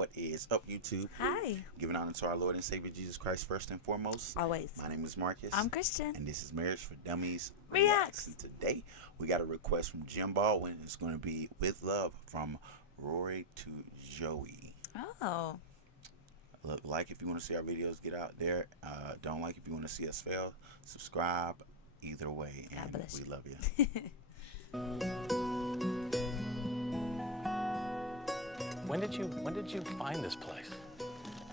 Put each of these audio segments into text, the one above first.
What is up, YouTube? Hi. Giving honor to our Lord and Savior Jesus Christ first and foremost. Always. My name is Marcus. I'm Christian. And this is Marriage for Dummies Reacts. And today we got a request from Jim Baldwin. It's going to be With Love from Rory to Joey. Oh. Look, like if you want to see our videos, get out there. Don't like if you want to see us fail. Subscribe. Either way. And God bless we you. love you. When did you find this place?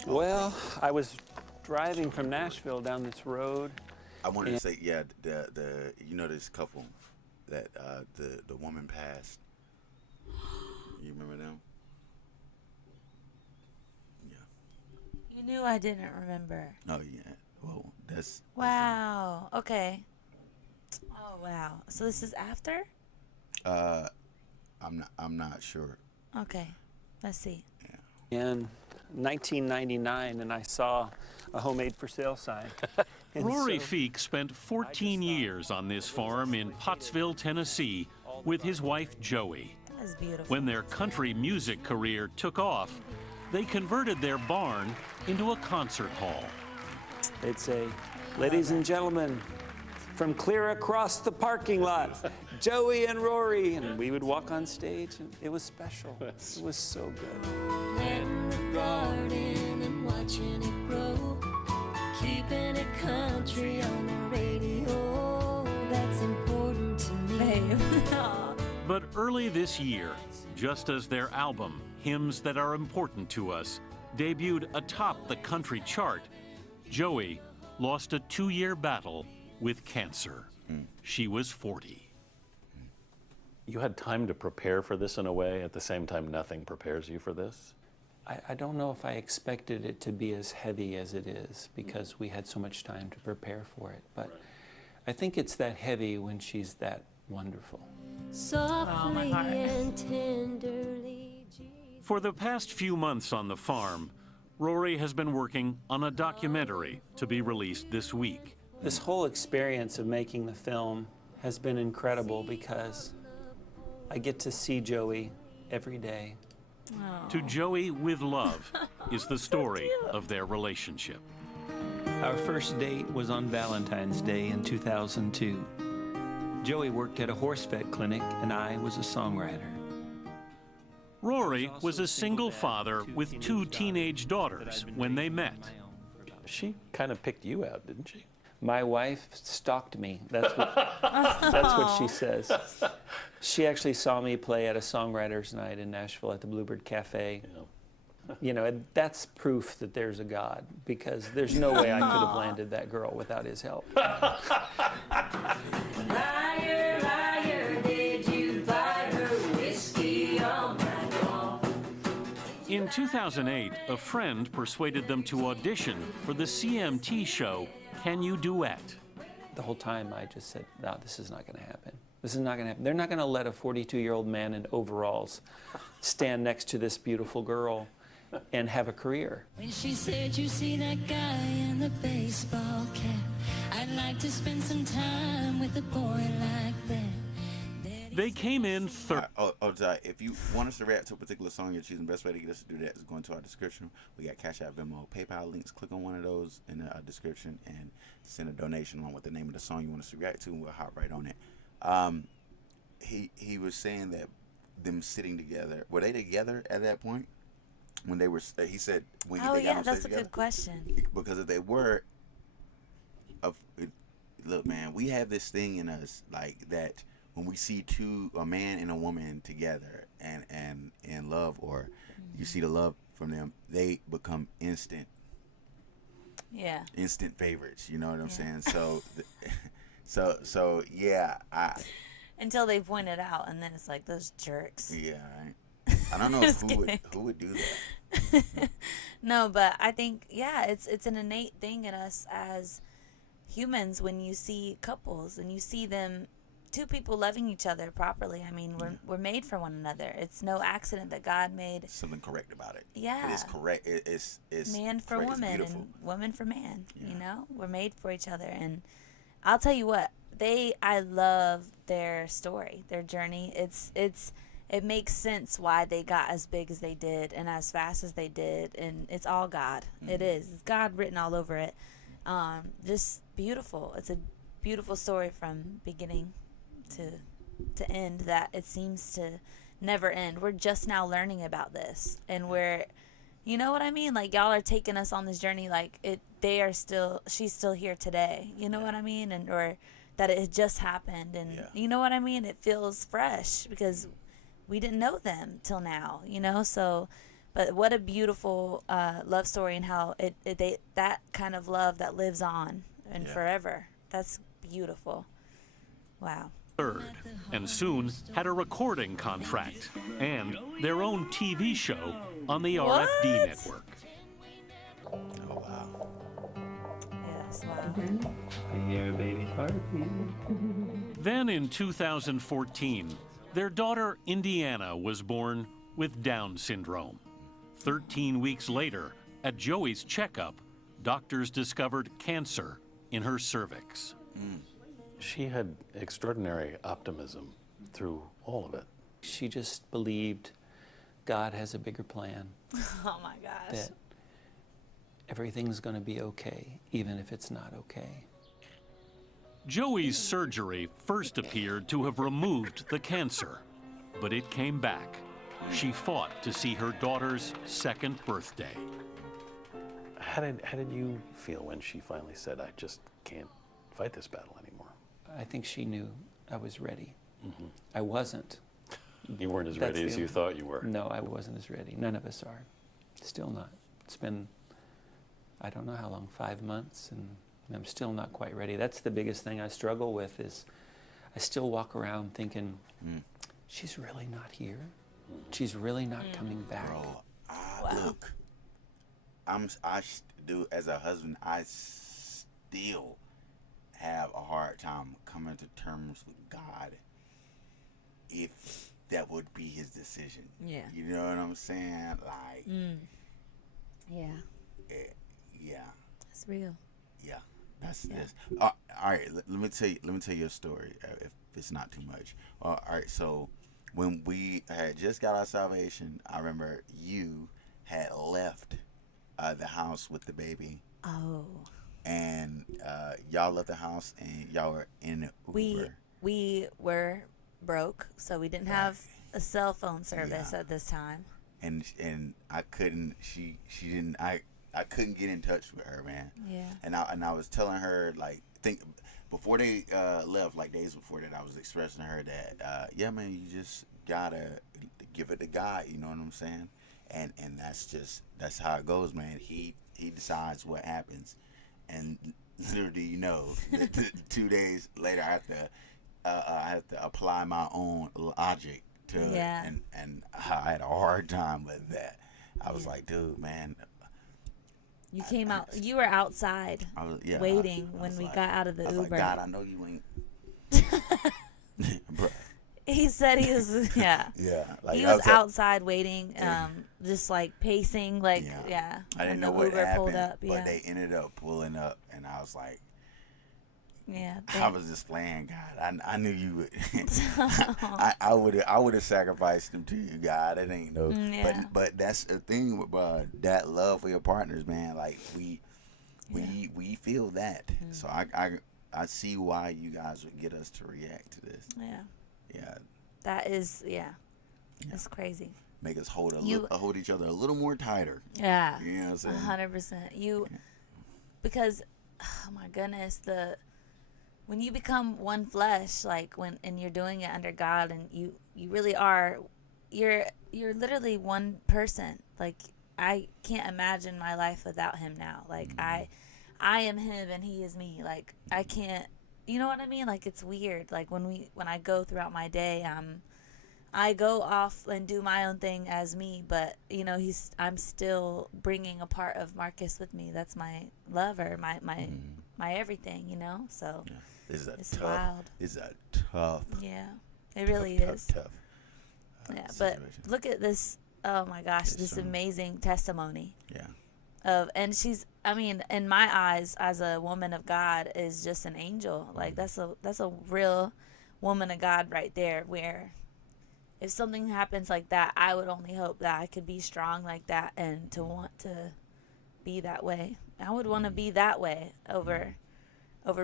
Well, I was driving from Nashville down this road. I wanted to say, yeah, the you know this couple that the woman passed. You remember them? Yeah. You knew I didn't remember. Oh yeah. Well, that's Wow. Okay. Oh wow. So this is after? I'm not sure. Okay. Let's see. In 1999, and I saw a homemade for sale sign. And Rory so Feek spent 14 years on this farm in Pottsville, Tennessee, with his wife Joey. That is beautiful. When their country music career took off, they converted their barn into a concert hall. they'd say, "Ladies and gentlemen, from clear across the parking lot, Joey and Rory," and we would walk on stage, and it was special. It was so good. Planting the garden and watching it grow, keeping it country on the radio, that's important to me. Babe. Aw. But early this year, just as their album, Hymns That Are Important to Us, debuted atop the country chart, Joey lost a 2-year battle with cancer. She was 40. You had time to prepare for this in a way. At the same time, nothing prepares you for this. I don't know if I expected it to be as heavy as it is because we had so much time to prepare for it. But I think it's that heavy when she's that wonderful. Softly heart. and tenderly, Jesus. For the past few months on the farm, Rory has been working on a documentary to be released this week. This whole experience of making the film has been incredible because I get to see Joey every day. To Joey with Love is the story of their relationship. Our first date was on Valentine's Day in 2002. Joey worked at a horse vet clinic and I was a songwriter. Rory was a single father with 2 teenage daughters when they met. She kind of picked you out, didn't she? My wife stalked me. That's what she says. She actually saw me play at a songwriters night in Nashville at the Bluebird Cafe. Yeah. You know, and that's proof that there's a God because there's no way I could have landed that girl without his help. Liar, liar, did you buy her whiskey all night long? In 2008, a friend persuaded them to audition for the CMT show, Can You Duet? The whole time I just said, no, this is not going to happen. This is not going to happen. They're not going to let a 42-year-old man in overalls stand next to this beautiful girl and have a career. When she said, you see that guy in the baseball cap, I'd like to spend some time with a boy like that. They came in third. Jai, if you want us to react to a particular song you're choosing, the best way to get us to do that is going to our description. We got Cash App, Venmo, PayPal links. Click on one of those in the description and send a donation along with the name of the song you want us to react to, and we'll hop right on it. He was saying that them sitting together, were they together at that point? When they were, he said, when Oh they got yeah, on that's stage a together? good question. Because if they were, look, man, we have this thing in us like that. When we see a man and a woman together and in love, or you see the love from them, they become instant Yeah. favorites. You know what I'm saying? So yeah, Until they point it out, and then it's like those jerks. yeah, I don't know who would do that. No, but I think it's an innate thing in us as humans when you see couples and you see them. 2 people loving each other properly. I mean, we're made for one another. It's no accident that God made Something correct about it. Yeah. It is correct. It's man for correct. It's woman beautiful. and woman for man. Yeah. You know, we're made for each other. And I'll tell you what, I love their story, their journey. It's it makes sense why they got as big as they did and as fast as they did, and it's all God. It is. It's God written all over it. Just beautiful. It's a beautiful story from beginning to end, that it seems to never end. We're just now learning about this, and we're, you know what I mean? Like, y'all are taking us on this journey, like she's still here today. You know what I mean? And or that it had just happened, and you know what I mean? It feels fresh because we didn't know them till now, you know? So, but what a beautiful love story, and how that kind of love that lives on and forever. That's beautiful. Wow. Third, and soon had a recording contract and their own TV show on the RFD network. Oh, wow. Yes, wow. I hear a baby's heartbeat. Then in 2014, their daughter Indiana was born with Down syndrome. 13 weeks later, at Joey's checkup, doctors discovered cancer in her cervix. She had extraordinary optimism through all of it. She just believed God has a bigger plan, Oh my gosh. that everything's going to be okay, even if it's not okay. Joey's surgery first appeared to have removed the cancer, but it came back. She fought to see her daughter's second birthday. How did you feel when she finally said, I just can't fight this battle anymore? I think she knew I was ready. I wasn't. You weren't as That's ready as the- you thought you were. No, I wasn't as ready. None of us are. Still not. It's been, I don't know how long, 5 months, and I'm still not quite ready. That's the biggest thing I struggle with, is I still walk around thinking, she's really not here. She's really not coming back. Bro, look, do as a husband, I still have a hard time coming to terms with God if that would be his decision. Yeah. You know what I'm saying? Like, Yeah. yeah, That's real. yeah. That's this. All right, let me tell you a story, if it's not too much. All right, so when we had just got our salvation, I remember you had left the house with the baby, Oh. and y'all left the house and y'all were in Uber. We were broke, so we didn't have a cell phone service at this time. and I couldn't. She didn't. I couldn't get in touch with her, man. Yeah. And I was telling her, like, before they left, like days before that, I was expressing to her that yeah, man, you just gotta give it to God. You know what I'm saying? And that's how it goes, man. He decides what happens, and literally, 2 days later, I have to apply my own logic to it, and I had a hard time with that. I was like, dude, man. You came out. You were outside waiting when we got out of the Uber. Like, God, I know you ain't. Bro. He said he was. Yeah. Yeah. Like, He was outside waiting, just like pacing, like I didn't when know the what Uber happened, pulled up. but they ended up pulling up, and I was like, Yeah. I was just playing, God. I knew you would. I would have sacrificed them to you, God. It ain't no. But that's the thing with that love for your partners, man. Like we feel that. So I see why you guys would get us to react to this. Yeah. Yeah. That is It's crazy. Make us hold each other a little more tighter. Yeah. You know what I'm saying? 100%. Because, oh my goodness, when you become one flesh, like and you're doing it under God, and you really are, you're literally one person. Like, I can't imagine my life without him now. Like, I am him and he is me. Like, I can't, you know what I mean? Like, it's weird. Like, when I go throughout my day, I go off and do my own thing as me, but I'm still bringing a part of Marcus with me. That's my lover, my everything, So it's wild. It's a tough. Yeah, it really is. Tough. Yeah, but situation. look at this. Oh my gosh, this amazing testimony. Yeah. And she's, in my eyes, as a woman of God, is just an angel. Like, that's a real woman of God right there, where if something happens like that, I would only hope that I could be strong like that and to want to be that way. I would want to be that way over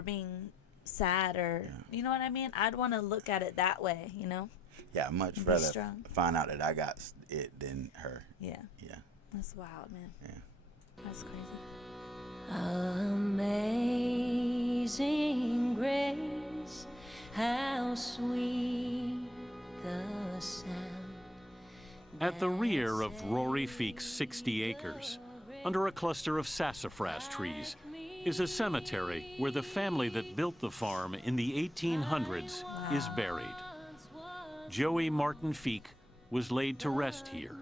being sad or you know what I mean? I'd want to look at it that way, you know? Yeah, I'd much And be rather strong. find out that I got it than her. Yeah. Yeah. That's wild, man. Yeah. That's crazy. Amazing grace, how sweet the sound. At the rear of Rory Feek's 60 acres, under a cluster of sassafras trees, is a cemetery where the family that built the farm in the 1800s is buried. Joey Martin Feek was laid to rest here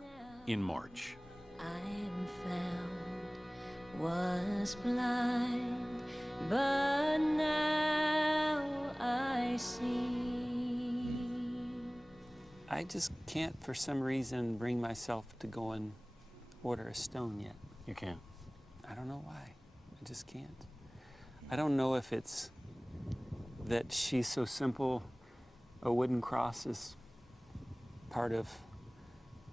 in March. I am found, was blind, but now I see. I just can't, for some reason, bring myself to go and order a stone yet. You can't. I don't know why. I just can't. I don't know if it's that she's so simple, a wooden cross is part of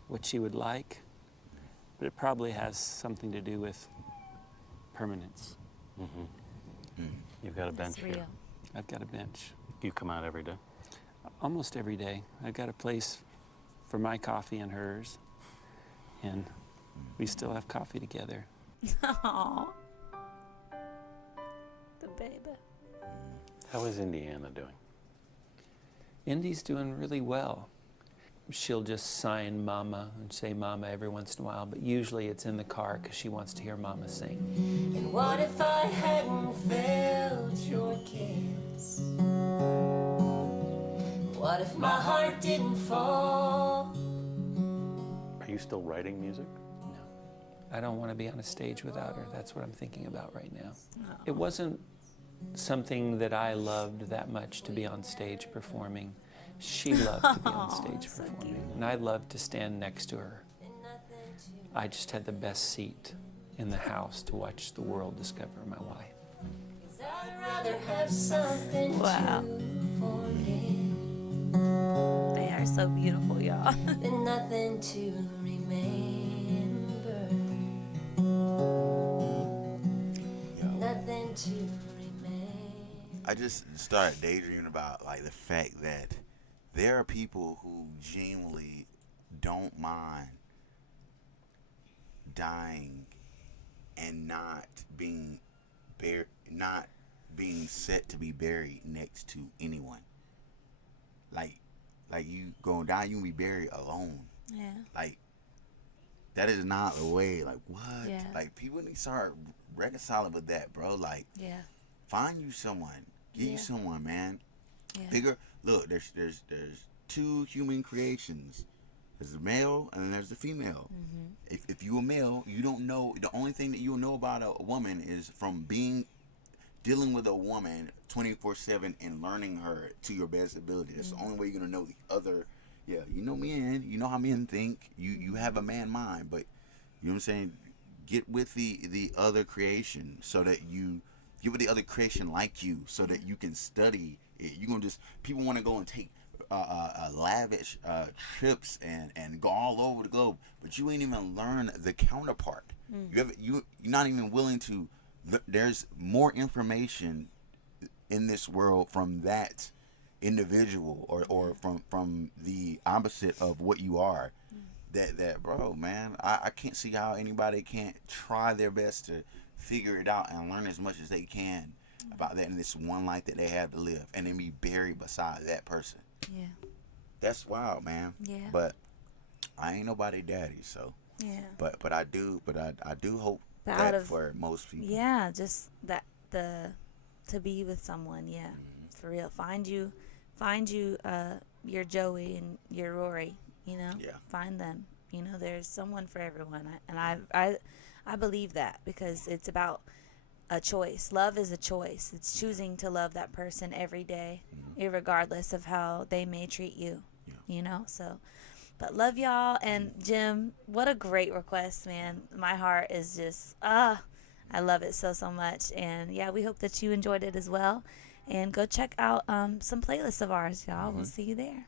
what she would like, but it probably has something to do with permanence. You've got a bench That's real. here. I've got a bench. You come out every day. Almost every day. I've got a place for my coffee and hers, and we still have coffee together. Aww. The baby. How is Indiana doing? Indy's doing really well. She'll just sign Mama and say Mama every once in a while, but usually it's in the car because she wants to hear Mama sing. And what if I hadn't felt your kiss? What if my heart didn't fall? Are you still writing music? No, I don't want to be on a stage without her. That's what I'm thinking about right now. It wasn't something that I loved that much to be on stage performing. She loved to be on stage performing, and I loved to stand next to her. I just had the best seat in the house to watch the world discover my wife. 'Cause I'd rather have something Wow. to forget They are so beautiful, y'all. than nothing to remember. Nothing to remember. I just started daydreaming about like the fact that there are people who genuinely don't mind dying and not being set to be buried next to anyone. Like you gonna die, you gonna be buried alone. Yeah. Like that is not the way. Like what? Yeah. Like people need to start reconciling with that, bro. Like Yeah. find you someone. Get you Yeah. someone, man. Yeah. Figure. Look, there's two human creations. There's the male and then there's the female. Mm-hmm. If you a male, you don't know. The only thing that you'll know about a woman is from dealing with a woman 24/7 and learning her to your best ability. That's the only way you're gonna know the other. Yeah, you know men. You know how men think. You have a man mind, but you know what I'm saying. Get with the other creation so that you get with the other creation like you, so that you can study it. You gonna just people want to go and take lavish trips and go all over the globe, but you ain't even learn the counterpart. You're not even willing to. There's more information in this world from that individual or from the opposite of what you are. That bro, man, I can't see how anybody can't try their best to figure it out and learn as much as they can about that in this one life that they have to live, and then be buried beside that person. Yeah. That's wild, man. Yeah. But I ain't nobody daddy, so. Yeah. But I do hope But that out of- for most people. Yeah, just that to be with someone, yeah. For real. Find you your Joey and your Rory, you know? Yeah. Find them. You know, there's someone for everyone. And I believe that because it's about a choice. Love is a choice. It's choosing to love that person every day, irregardless of how they may treat you. Yeah. You know? So but love y'all. And Jim, what a great request, man. My heart is just I love it so much. And yeah, we hope that you enjoyed it as well. And go check out some playlists of ours, y'all. We'll see you there.